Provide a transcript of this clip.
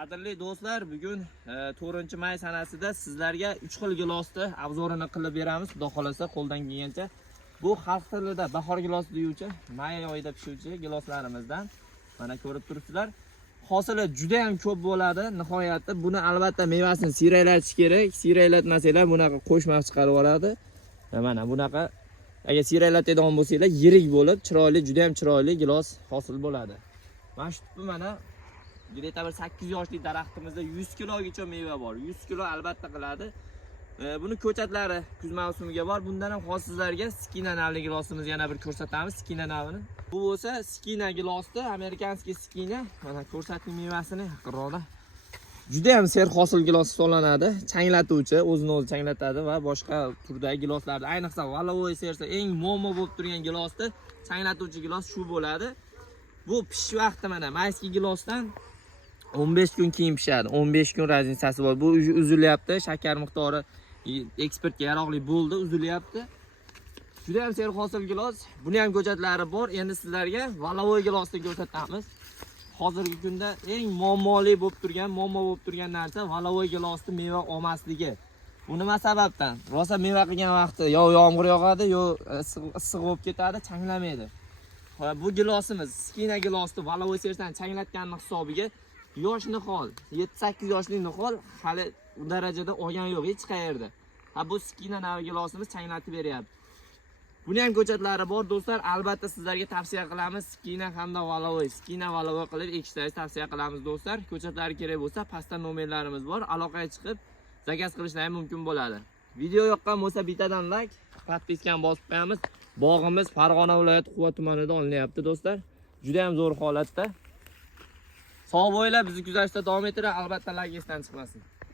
Qadrli do'stlar, bugun 4-may sanasida sizlarga 3 xil gilosni obzorini qilib beramiz. Xudo xolasa qo'ldan kelgancha. Bu xalq tilida bahor gilosi deyuvchi, may oyida pishuvchi giloslarimizdan. Mana ko'rib turibsizlar. Hosili juda ham ko'p bo'ladi. Nihoyatda buni albatta mevasini siyraylatish kerak. Siyraylatmasanglar bunaqa qo'shmas chiqarib oladi. Mana bunaqa agar siyraylatadigan bo'lsanglar, yirik bo'lib, chiroyli, juda ham chiroyli gilos hosil bo'ladi. Mana shu tipi mana Greta bir 8 yoshli daraxtimizda 100 kilogacha meva bor. 100 kilo albatta qiladi. Buni ko'chatlari kuz mavsumiga bor. Bundan ham hozir sizlarga Skina navli gilosimizni yana bir ko'rsatamiz. Skina navini. Bu bo'lsa Skina gilosda, amerikanskiy Skina. Mana ko'rsating mevasini yaqinroqda. Juda ham ser hosil gilos hisoblanadi. Changlatuvchi, o'zini o'zi changlatadi va boshqa turdagi giloslarda, ayniqsa valovoy sersa eng muammo bo'lib turgan gilosda changlatuvchi gilos shu bo'ladi. Bu pishish vaqti mana mayskiy gilosdan 15 kun keyin pishadi. 15 kun raznicasi bor. Bu uzilyapti. Shakar miqdori ekspertga yaroqli bo'ldi, uzilyapti. Juda ham ser hosil gilos. Buni ham ko'chatlari bor. Endi sizlarga valovoy gilosni ko'rsatamiz. Hozirgi kunda eng muammo bo'lib turgan narsa valovoy gilosni meva olmasligi. Bu nima sababdan? Rosa meva qilgan vaqti yo yomg'ir yog'adi, yo issiq bo'lib ketadi, changlamaydi. Bu gilosimiz Skina gilosni valovoy serdan changlatganning hisobiga yosh nihol, 7-8 yoshli nihol hali u darajada olgan yo'q hech qayerda. Bu Skina navi gilosimiz changlatib beryapti. Buni ham ko'chatlari bor do'stlar, albatta sizlarga tavsiya qilamiz. Skina hamda valovoy qilib ekishni tavsiya qilamiz do'stlar. Ko'chatlari kerak bo'lsa, pastda nomerlarimiz bor. Aloqaga chiqib zakaz qilishingiz mumkin bo'ladi. Video yoqqan bo'lsa bittadan like, podpiskani bosib qo'yamiz. Bog'imiz Farg'ona viloyati Quva tumanida olinyapti do'stlar. Juda ham zo'r holatda. Sog' bo'linglar, bizni kuzatishda davom etinglar, albatta like esdan chiqmasin.